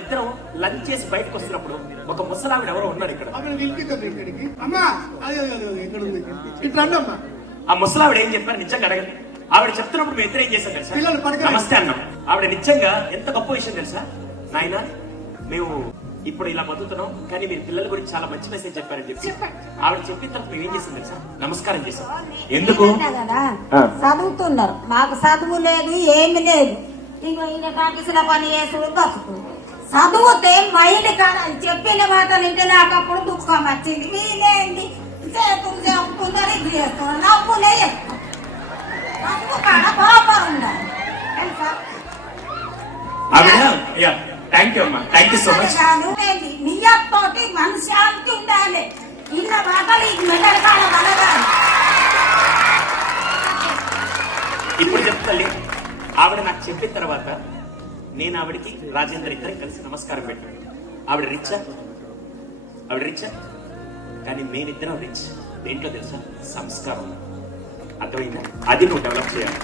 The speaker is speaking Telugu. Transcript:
ఇద్దరం లంచ్ చేసి బయటకు వస్తున్నప్పుడు ఒక ముసలావిడ ఎవరో ఉన్నారు ఇక్కడ. ఆ ముసలావిడ ఏం చెప్పారు? నిజంగా అడగండి. ఆవిడ చెప్తున్నప్పుడు మేము ఇద్దరు ఏం చేశాం తెలుసా. నమస్తే అన్నాం. ఆవిడ నిజంగా ఎంత గొప్ప విషయం తెలుసా? నాయన మేము ఇప్పుడు ఇలా బతుకుతున్నాం కానీ మీరు పిల్లల గురించి చాలా మంచి మెసేజ్ చెప్పారని చెప్పి ఆవిడ చెప్పిన తర్వాత మేము ఏం చేసాం తెలుసా? నమస్కారం చేసాం ఎందుకు. చదువుతున్నారు. మాకు చదువు లేదు ఏమి లేదు. ఇంకో ఈయన టాకీసుల పని చేసుడు బతుకు చదువుతే మైండ్ కాదు. చెప్పిన మాట వింటే నాకు అప్పుడు దుఃఖం వచ్చింది. మీరేంటి? చేతులు చెప్పుకున్నారు ఇది చేస్తున్నారు. నవ్వులే. చదువు కాడ బాబా ఉండాలి. తెలుసా? ఆవిడ థ్యాంక్ యూ అమ్మా. థ్యాంక్ యూ సో మచ్ చదువులేండి నియ్యతోటి మనిషానికి ఉండాలి. ఇన్న మాటలు ఈ మెదడు కాడ వలగాలి ఇప్పుడు చెప్తాలి ఆవిడ నాకు చెప్పిన తర్వాత నేను ఆవిడకి రాజేందర్ ఇద్దరం కలిసి నమస్కారం పెట్టాను ఆవిడ రిచ్చా ఆవిడ రిచ్చా కానీ మేమిద్దరం రిచ్. దేంట్లో తెలుసా? సంస్కారం. అర్థమైందా? అది నువ్వు డెవలప్ చేయాలి.